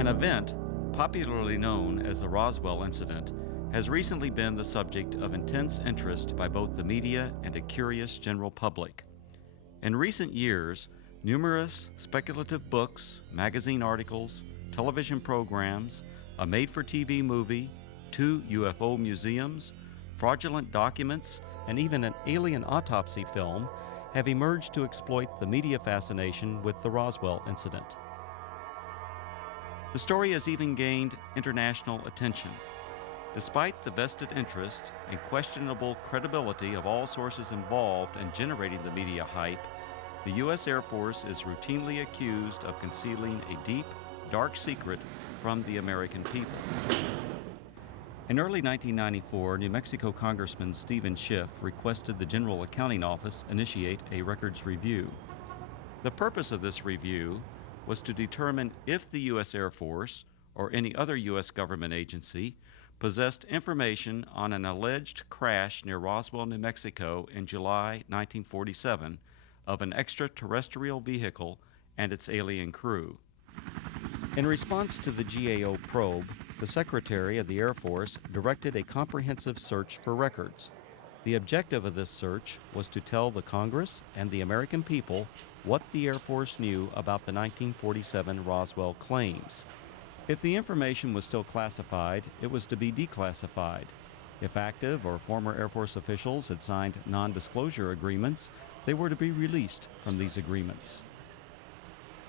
An event, popularly known as the Roswell incident, has recently been the subject of intense interest by both the media and a curious general public. In recent years, numerous speculative books, magazine articles, television programs, a made-for-TV movie, 2 UFO museums, fraudulent documents, and even an alien autopsy film have emerged to exploit the media fascination with the Roswell incident. The story has even gained international attention. Despite the vested interest and questionable credibility of all sources involved in generating the media hype, the U.S. Air Force is routinely accused of concealing a deep, dark secret from the American people. In early 1994, New Mexico Congressman Stephen Schiff requested the General Accounting Office initiate a records review. The purpose of this review was to determine if the U.S. Air Force or any other U.S. government agency possessed information on an alleged crash near Roswell, New Mexico in July 1947 of an extraterrestrial vehicle and its alien crew. In response to the GAO probe, the Secretary of the Air Force directed a comprehensive search for records. The objective of this search was to tell the Congress and the American people what the Air Force knew about the 1947 Roswell claims. If the information was still classified, it was to be declassified. If active or former Air Force officials had signed non-disclosure agreements, they were to be released from these agreements.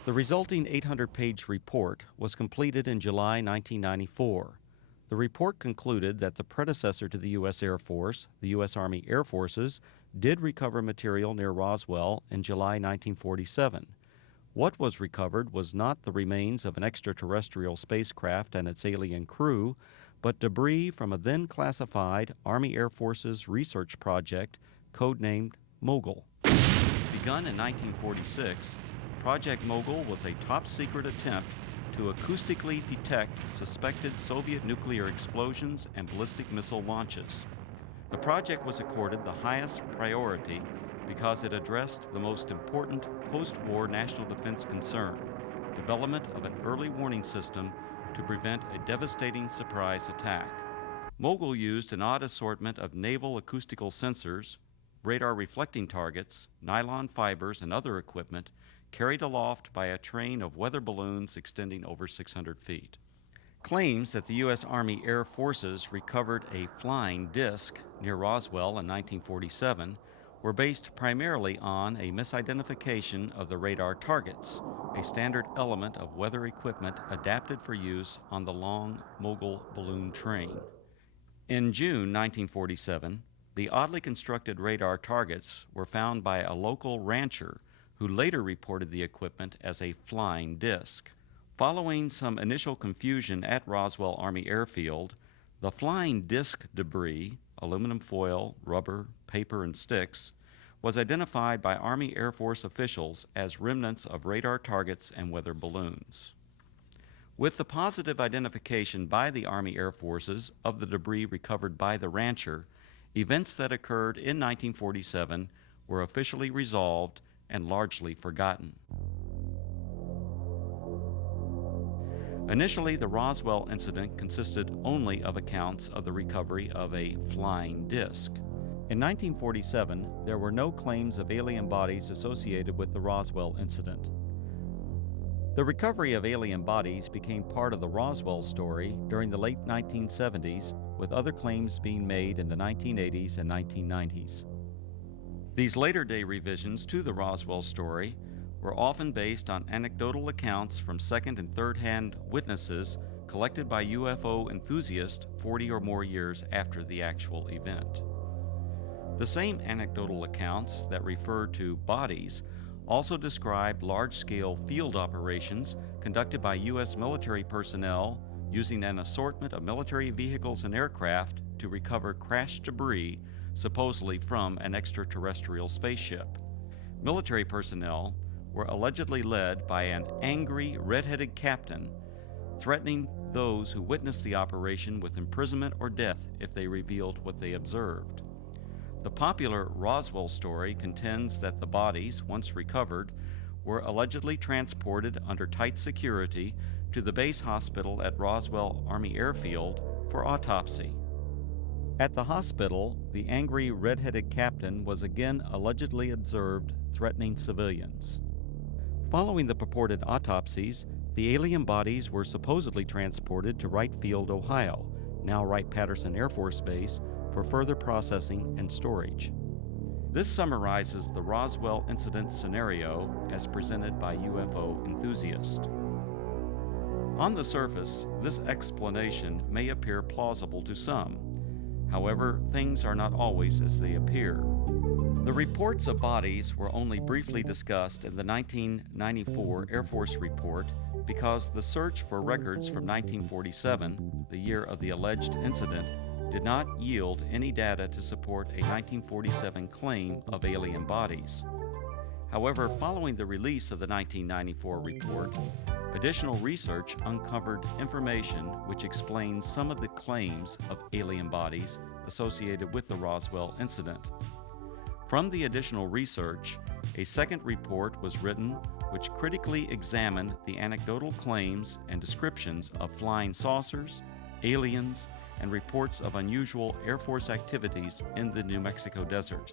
The resulting 800-page report was completed in July 1994. The report concluded that the predecessor to the U.S. Air Force, the U.S. Army Air Forces, did recover material near Roswell in July 1947. What was recovered was not the remains of an extraterrestrial spacecraft and its alien crew, but debris from a then classified Army Air Forces research project codenamed Mogul. Begun in 1946, Project Mogul was a top-secret attempt to acoustically detect suspected Soviet nuclear explosions and ballistic missile launches. The project was accorded the highest priority because it addressed the most important post-war national defense concern, development of an early warning system to prevent a devastating surprise attack. Mogul used an odd assortment of naval acoustical sensors, radar reflecting targets, nylon fibers, and other equipment carried aloft by a train of weather balloons extending over 600 feet. Claims that the U.S. Army Air Forces recovered a flying disc near Roswell in 1947 were based primarily on a misidentification of the radar targets, a standard element of weather equipment adapted for use on the long Mogul balloon train. In June 1947, the oddly constructed radar targets were found by a local rancher who later reported the equipment as a flying disc. Following some initial confusion at Roswell Army Airfield, the flying disc debris, aluminum foil, rubber, paper, and sticks, was identified by Army Air Force officials as remnants of radar targets and weather balloons. With the positive identification by the Army Air Forces of the debris recovered by the rancher, events that occurred in 1947 were officially resolved and largely forgotten. Initially, the Roswell incident consisted only of accounts of the recovery of a flying disc. In 1947, there were no claims of alien bodies associated with the Roswell incident. The recovery of alien bodies became part of the Roswell story during the late 1970s, with other claims being made in the 1980s and 1990s. These later-day revisions to the Roswell story were often based on anecdotal accounts from second- and third-hand witnesses collected by UFO enthusiasts 40 or more years after the actual event. The same anecdotal accounts that refer to bodies also describe large-scale field operations conducted by U.S. military personnel using an assortment of military vehicles and aircraft to recover crashed debris supposedly from an extraterrestrial spaceship. Military personnel were allegedly led by an angry, red-headed captain, threatening those who witnessed the operation with imprisonment or death if they revealed what they observed. The popular Roswell story contends that the bodies, once recovered, were allegedly transported under tight security to the base hospital at Roswell Army Airfield for autopsy. At the hospital, the angry red-headed captain was again allegedly observed threatening civilians. Following the purported autopsies, the alien bodies were supposedly transported to Wright Field, Ohio, now Wright-Patterson Air Force Base, for further processing and storage. This summarizes the Roswell incident scenario as presented by UFO enthusiasts. On the surface, this explanation may appear plausible to some. However, things are not always as they appear. The reports of bodies were only briefly discussed in the 1994 Air Force report because the search for records from 1947, the year of the alleged incident, did not yield any data to support a 1947 claim of alien bodies. However, following the release of the 1994 report, additional research uncovered information which explains some of the claims of alien bodies associated with the Roswell incident. From the additional research, a second report was written which critically examined the anecdotal claims and descriptions of flying saucers, aliens, and reports of unusual Air Force activities in the New Mexico desert.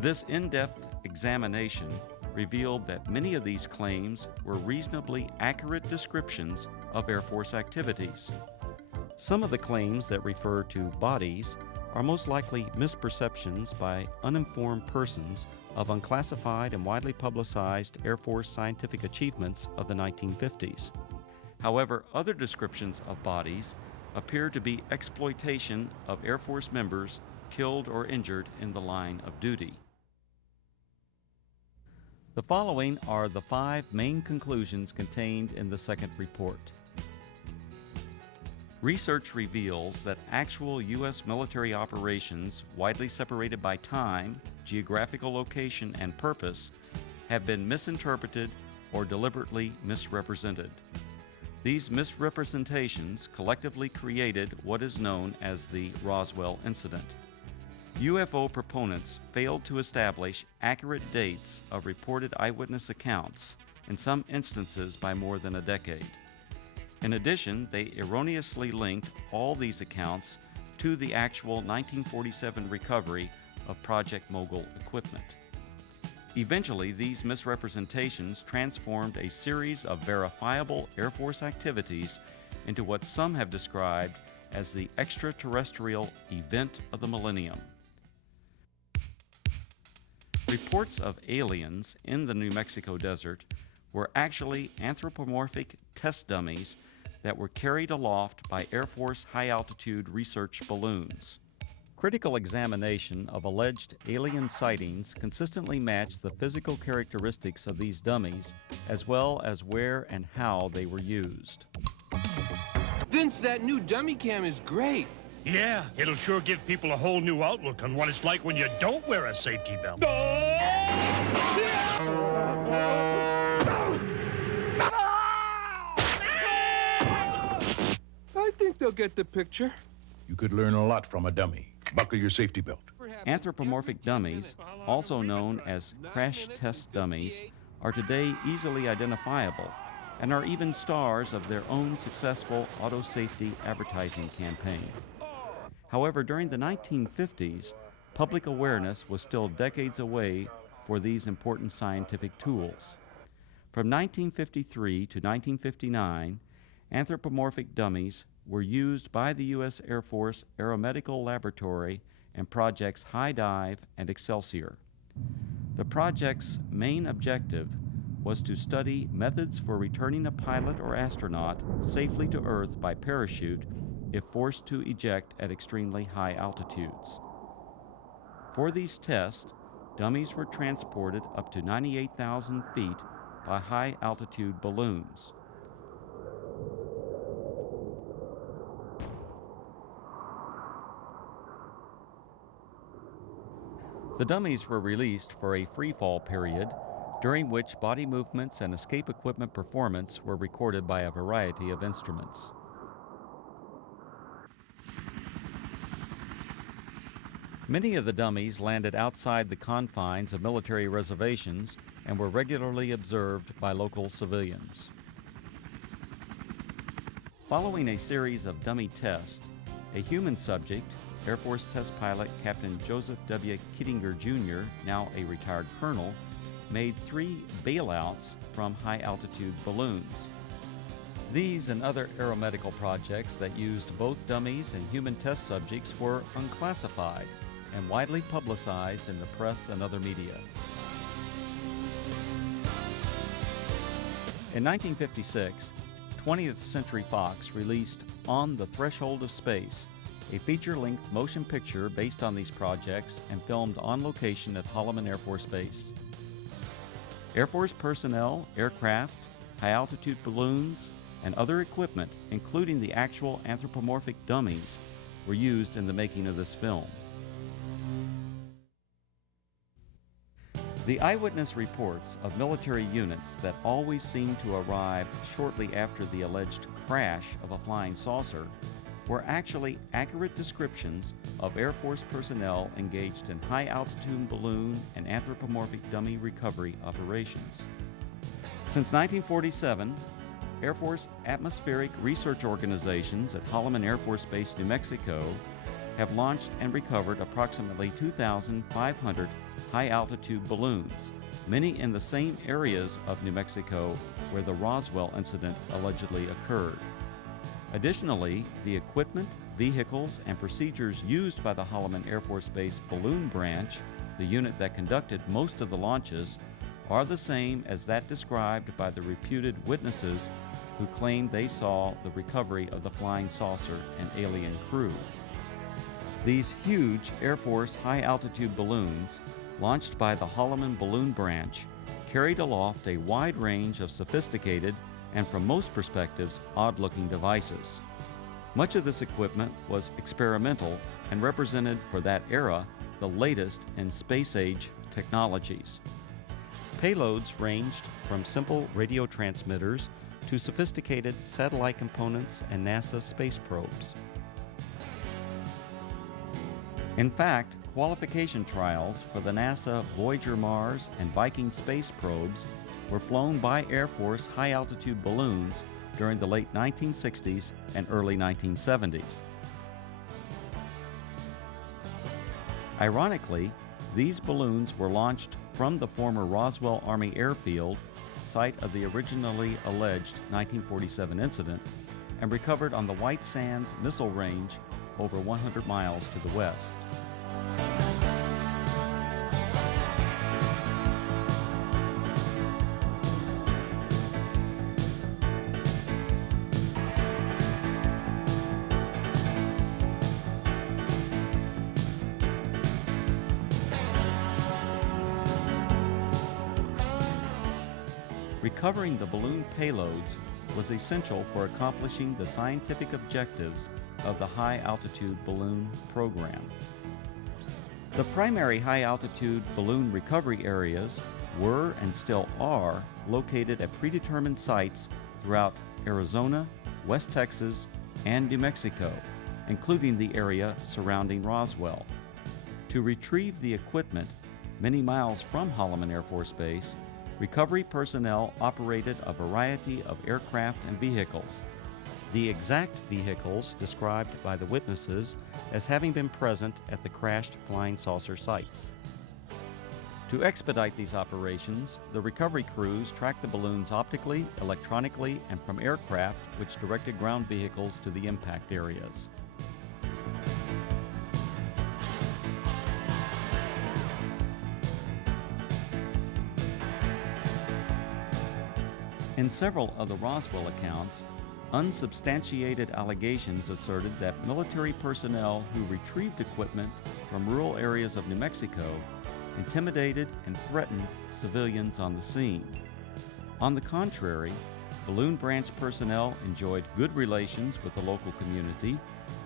This in-depth examination revealed that many of these claims were reasonably accurate descriptions of Air Force activities. Some of the claims that refer to bodies are most likely misperceptions by uninformed persons of unclassified and widely publicized Air Force scientific achievements of the 1950s. However, other descriptions of bodies appear to be exploitation of Air Force members killed or injured in the line of duty. The following are the 5 main conclusions contained in the second report. Research reveals that actual U.S. military operations, widely separated by time, geographical location, and purpose, have been misinterpreted or deliberately misrepresented. These misrepresentations collectively created what is known as the Roswell incident. UFO proponents failed to establish accurate dates of reported eyewitness accounts, in some instances by more than a decade. In addition, they erroneously linked all these accounts to the actual 1947 recovery of Project Mogul equipment. Eventually, these misrepresentations transformed a series of verifiable Air Force activities into what some have described as the extraterrestrial event of the millennium. Reports of aliens in the New Mexico desert were actually anthropomorphic test dummies that were carried aloft by Air Force high-altitude research balloons. Critical examination of alleged alien sightings consistently matched the physical characteristics of these dummies, as well as where and how they were used. Vince, that new dummy cam is great. Yeah, it'll sure give people a whole new outlook on what it's like when you don't wear a safety belt. I think they'll get the picture. You could learn a lot from a dummy. Buckle your safety belt. Anthropomorphic dummies, also known as crash test dummies, are today easily identifiable and are even stars of their own successful auto safety advertising campaign. However, during the 1950s, public awareness was still decades away for these important scientific tools. From 1953 to 1959, anthropomorphic dummies were used by the U.S. Air Force Aeromedical Laboratory and projects High Dive and Excelsior. The project's main objective was to study methods for returning a pilot or astronaut safely to Earth by parachute if forced to eject at extremely high altitudes. For these tests, dummies were transported up to 98,000 feet by high-altitude balloons. The dummies were released for a free-fall period, during which body movements and escape equipment performance were recorded by a variety of instruments. Many of the dummies landed outside the confines of military reservations and were regularly observed by local civilians. Following a series of dummy tests, a human subject, Air Force test pilot Captain Joseph W. Kittinger Jr., now a retired colonel, made 3 bailouts from high-altitude balloons. These and other aeromedical projects that used both dummies and human test subjects were unclassified and widely publicized in the press and other media. In 1956, 20th Century Fox released On the Threshold of Space, a feature-length motion picture based on these projects and filmed on location at Holloman Air Force Base. Air Force personnel, aircraft, high-altitude balloons, and other equipment, including the actual anthropomorphic dummies, were used in the making of this film. The eyewitness reports of military units that always seemed to arrive shortly after the alleged crash of a flying saucer were actually accurate descriptions of Air Force personnel engaged in high-altitude balloon and anthropomorphic dummy recovery operations. Since 1947, Air Force atmospheric research organizations at Holloman Air Force Base, New Mexico, have launched and recovered approximately 2,500 high-altitude balloons, many in the same areas of New Mexico where the Roswell incident allegedly occurred. Additionally, the equipment, vehicles, and procedures used by the Holloman Air Force Base Balloon Branch, the unit that conducted most of the launches, are the same as that described by the reputed witnesses who claimed they saw the recovery of the flying saucer and alien crew. These huge Air Force high-altitude balloons, launched by the Holloman Balloon Branch, carried aloft a wide range of sophisticated and, from most perspectives, odd-looking devices. Much of this equipment was experimental and represented, for that era, the latest in space-age technologies. Payloads ranged from simple radio transmitters to sophisticated satellite components and NASA space probes. In fact, qualification trials for the NASA Voyager Mars and Viking space probes were flown by Air Force high-altitude balloons during the late 1960s and early 1970s. Ironically, these balloons were launched from the former Roswell Army Airfield, site of the originally alleged 1947 incident, and recovered on the White Sands Missile Range over 100 miles to the west. Recovering the balloon payloads was essential for accomplishing the scientific objectives of the high-altitude balloon program. The primary high-altitude balloon recovery areas were and still are located at predetermined sites throughout Arizona, West Texas, and New Mexico, including the area surrounding Roswell. To retrieve the equipment many miles from Holloman Air Force Base, recovery personnel operated a variety of aircraft and vehicles. The exact vehicles described by the witnesses as having been present at the crashed flying saucer sites. To expedite these operations, the recovery crews tracked the balloons optically, electronically, and from aircraft which directed ground vehicles to the impact areas. In several of the Roswell accounts, unsubstantiated allegations asserted that military personnel who retrieved equipment from rural areas of New Mexico intimidated and threatened civilians on the scene. On the contrary, Balloon Branch personnel enjoyed good relations with the local community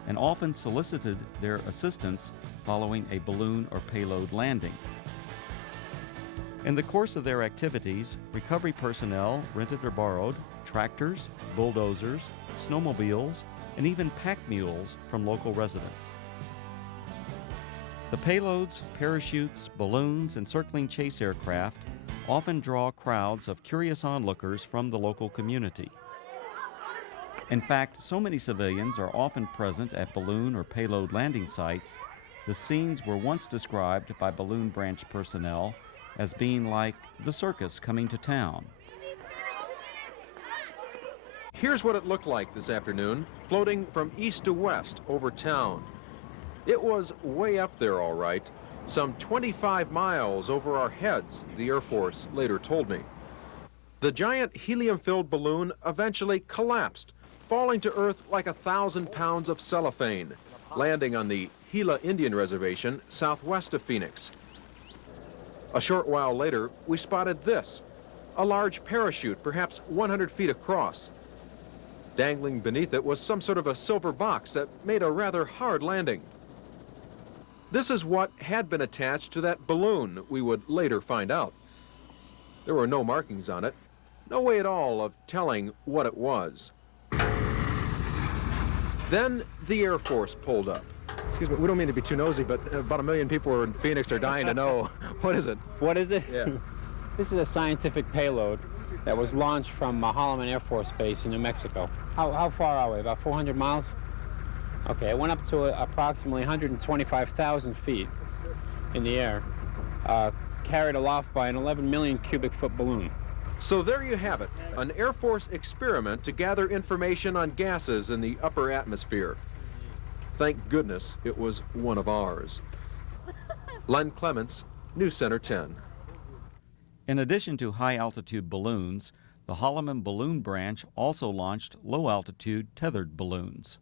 and often solicited their assistance following a balloon or payload landing. In the course of their activities, recovery personnel rented or borrowed tractors, bulldozers, snowmobiles, and even pack mules from local residents. The payloads, parachutes, balloons, and circling chase aircraft often draw crowds of curious onlookers from the local community. In fact, so many civilians are often present at balloon or payload landing sites, the scenes were once described by balloon branch personnel as being like the circus coming to town. Here's what it looked like this afternoon, floating from east to west over town. It was way up there, all right, some 25 miles over our heads, the Air Force later told me. The giant helium-filled balloon eventually collapsed, falling to Earth like 1,000 pounds of cellophane, landing on the Gila Indian Reservation southwest of Phoenix. A short while later, we spotted this, a large parachute, perhaps 100 feet across. Dangling beneath it was some sort of a silver box that made a rather hard landing. This is what had been attached to that balloon, we would later find out. There were no markings on it, no way at all of telling what it was. Then the Air Force pulled up. Excuse me, we don't mean to be too nosy, but about 1 million people in Phoenix are dying to know. What is it? What is it? Yeah. This is a scientific payload that was launched from Holloman Air Force Base in New Mexico. How far are we? About 400 miles? Okay, it went up to approximately 125,000 feet in the air, carried aloft by an 11 million cubic foot balloon. So there you have it, an Air Force experiment to gather information on gases in the upper atmosphere. Thank goodness it was one of ours. Len Clements, News Center 10. In addition to high-altitude balloons, the Holloman Balloon Branch also launched low-altitude tethered balloons.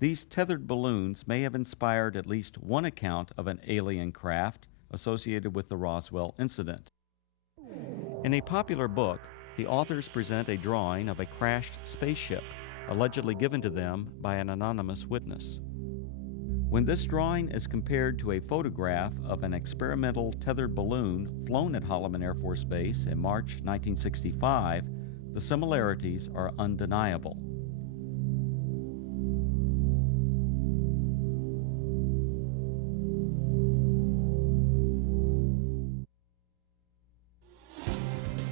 These tethered balloons may have inspired at least one account of an alien craft associated with the Roswell incident. In a popular book, the authors present a drawing of a crashed spaceship, allegedly given to them by an anonymous witness. When this drawing is compared to a photograph of an experimental tethered balloon flown at Holloman Air Force Base in March 1965, the similarities are undeniable.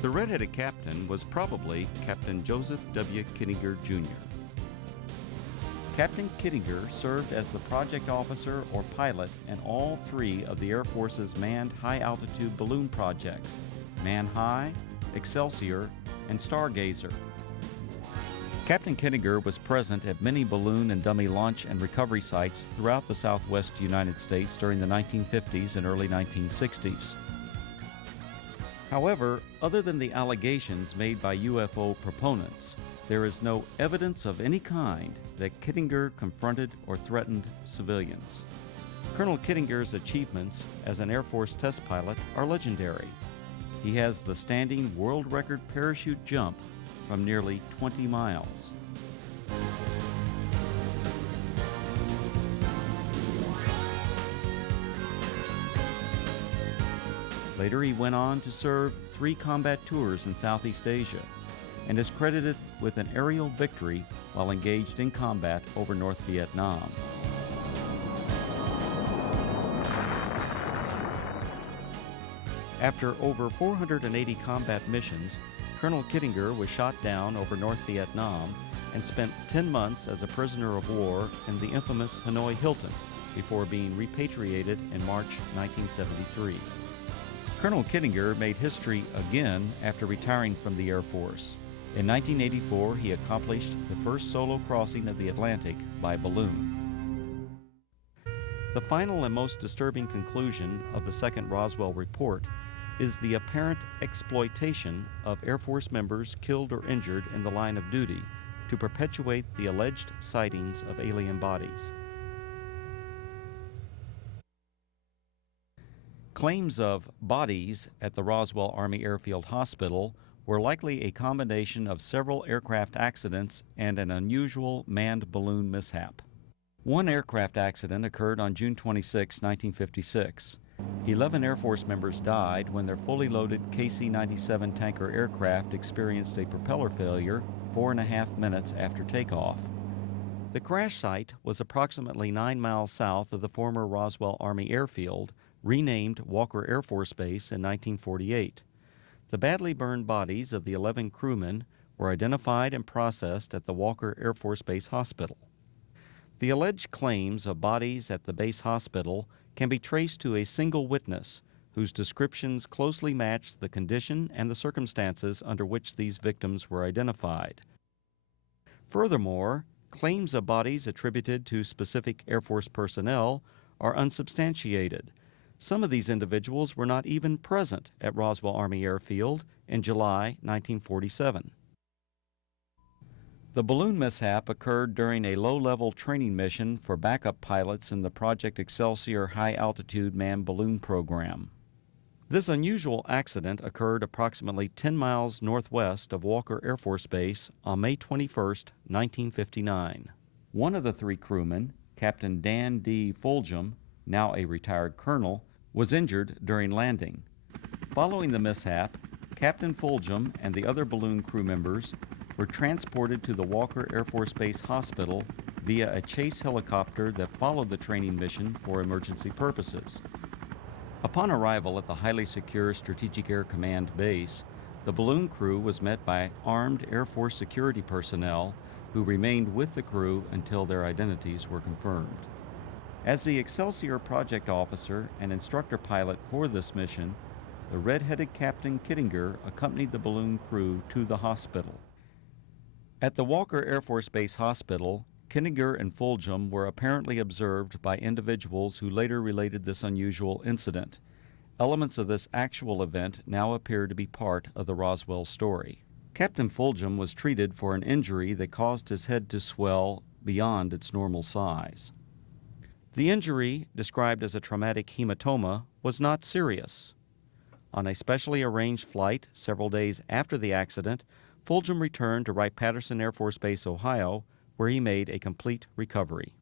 The red-headed captain was probably Captain Joseph W. Kittinger, Jr. Captain Kittinger served as the project officer or pilot in all three of the Air Force's manned high-altitude balloon projects, Man High, Excelsior, and Stargazer. Captain Kittinger was present at many balloon and dummy launch and recovery sites throughout the southwest United States during the 1950s and early 1960s. However, other than the allegations made by UFO proponents, there is no evidence of any kind that Kittinger confronted or threatened civilians. Colonel Kittinger's achievements as an Air Force test pilot are legendary. He has the standing world record parachute jump from nearly 20 miles. Later, he went on to serve 3 combat tours in Southeast Asia and is credited with an aerial victory while engaged in combat over North Vietnam. After over 480 combat missions, Colonel Kittinger was shot down over North Vietnam and spent 10 months as a prisoner of war in the infamous Hanoi Hilton before being repatriated in March 1973. Colonel Kittinger made history again after retiring from the Air Force. In 1984, he accomplished the first solo crossing of the Atlantic by balloon. The final and most disturbing conclusion of the second Roswell report is the apparent exploitation of Air Force members killed or injured in the line of duty to perpetuate the alleged sightings of alien bodies. Claims of bodies at the Roswell Army Airfield Hospital were likely a combination of several aircraft accidents and an unusual manned balloon mishap. One aircraft accident occurred on June 26, 1956. 11 Air Force members died when their fully loaded KC-97 tanker aircraft experienced a propeller failure 4.5 minutes after takeoff. The crash site was approximately 9 miles south of the former Roswell Army Airfield, renamed Walker Air Force Base in 1948. The badly burned bodies of the 11 crewmen were identified and processed at the Walker Air Force Base Hospital. The alleged claims of bodies at the base hospital can be traced to a single witness whose descriptions closely matched the condition and the circumstances under which these victims were identified. Furthermore, claims of bodies attributed to specific Air Force personnel are unsubstantiated. Some of these individuals were not even present at Roswell Army Airfield in July 1947. The balloon mishap occurred during a low-level training mission for backup pilots in the Project Excelsior high-altitude manned balloon program. This unusual accident occurred approximately 10 miles northwest of Walker Air Force Base on May 21, 1959. One of the three crewmen, Captain Dan D. Fulgham, now a retired colonel, was injured during landing. Following the mishap, Captain Fulgham and the other balloon crew members were transported to the Walker Air Force Base Hospital via a chase helicopter that followed the training mission for emergency purposes. Upon arrival at the highly secure Strategic Air Command base, the balloon crew was met by armed Air Force security personnel who remained with the crew until their identities were confirmed. As the Excelsior project officer and instructor pilot for this mission, the red-headed Captain Kittinger accompanied the balloon crew to the hospital. At the Walker Air Force Base Hospital, Kittinger and Fulgham were apparently observed by individuals who later related this unusual incident. Elements of this actual event now appear to be part of the Roswell story. Captain Fulgham was treated for an injury that caused his head to swell beyond its normal size. The injury, described as a traumatic hematoma, was not serious. On a specially arranged flight several days after the accident, Fulgham returned to Wright-Patterson Air Force Base, Ohio, where he made a complete recovery.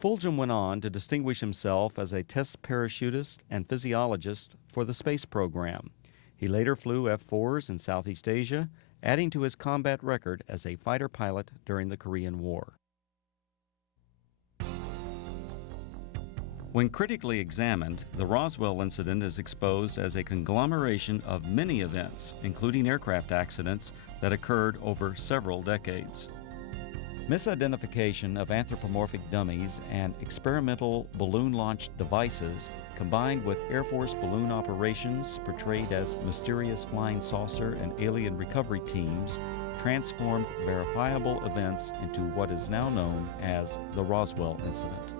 Fulgham went on to distinguish himself as a test parachutist and physiologist for the space program. He later flew F-4s in Southeast Asia, adding to his combat record as a fighter pilot during the Korean War. When critically examined, the Roswell incident is exposed as a conglomeration of many events, including aircraft accidents, that occurred over several decades. Misidentification of anthropomorphic dummies and experimental balloon-launched devices, combined with Air Force balloon operations portrayed as mysterious flying saucer and alien recovery teams, transformed verifiable events into what is now known as the Roswell incident.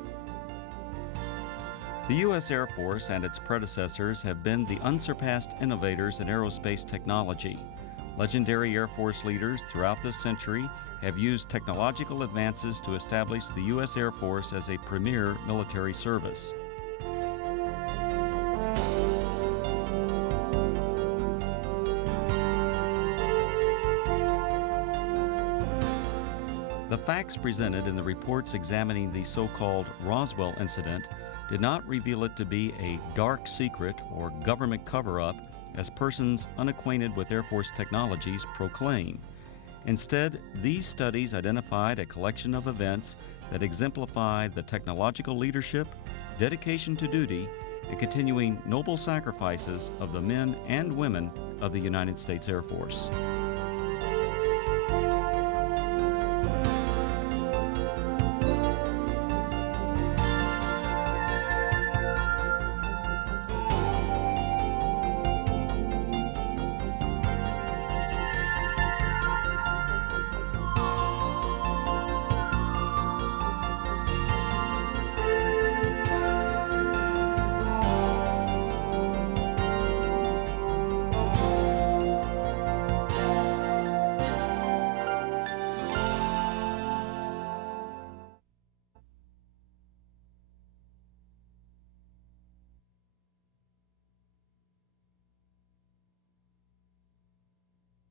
The U.S. Air Force and its predecessors have been the unsurpassed innovators in aerospace technology. Legendary Air Force leaders throughout this century have used technological advances to establish the U.S. Air Force as a premier military service. The facts presented in the reports examining the so-called Roswell incident did not reveal it to be a dark secret or government cover-up as persons unacquainted with Air Force technologies proclaim. Instead, these studies identified a collection of events that exemplify the technological leadership, dedication to duty, and continuing noble sacrifices of the men and women of the United States Air Force.